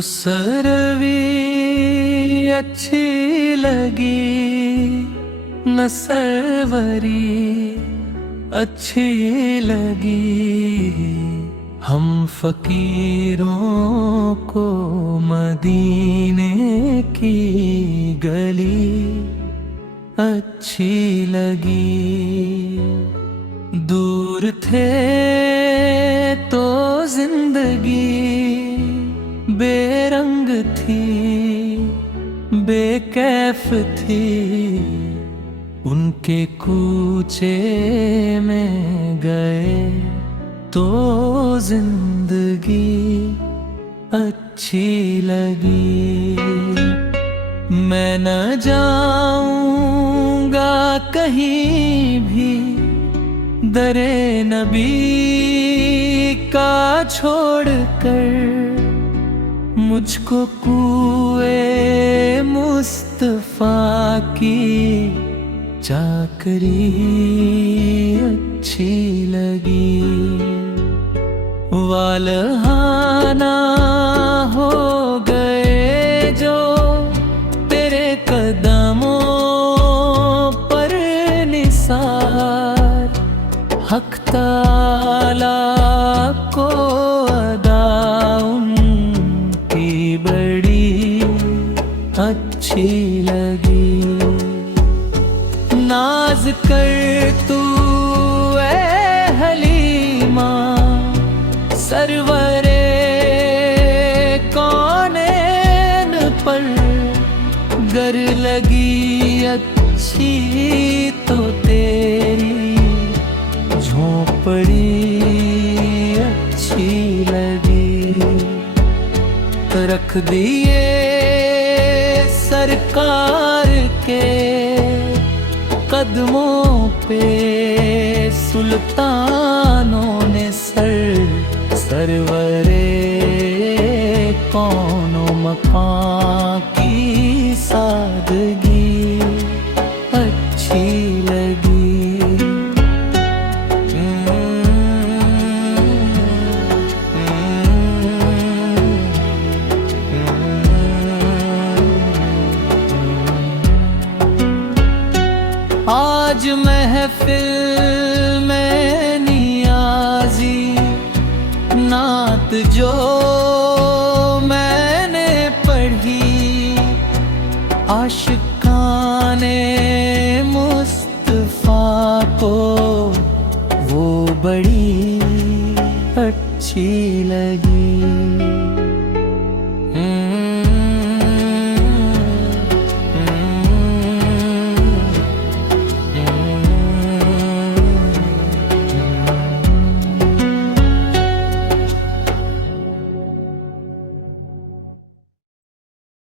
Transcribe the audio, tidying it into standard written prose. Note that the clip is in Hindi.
सरवी अच्छी लगी न सरवरी अच्छी लगी। हम फकीरों को मदीने की गली अच्छी लगी। दूर थे तो जिंदगी बेरंग थी बेकैफ थी। उनके कूचे में गए तो जिंदगी अच्छी लगी। मैं न जाऊंगा कहीं भी दरे नबी का छोड़कर। मुझको कुए मुस्तफा की चाकरी अच्छी लगी। वालहाना हो गए जो तेरे कदमों पर निसार। हक ताला को अदा उनकी बड़ी अच्छी लगी। नाज कर तू ऐ हलीमा सरवरे कौनैन पर। गर लगी अच्छी तो तेरी झोंपड़ी अच्छी लगी। रख दिए सरकार के कदमों पे सुल्तानों ने सर। सरवरे कौनो मकान की सादगी अच्छी लगी। आज महफिल में नियाज़ी नात जो मैंने पढ़ी। आशिकाने मुस्तफा को वो बड़ी अच्छी लगी।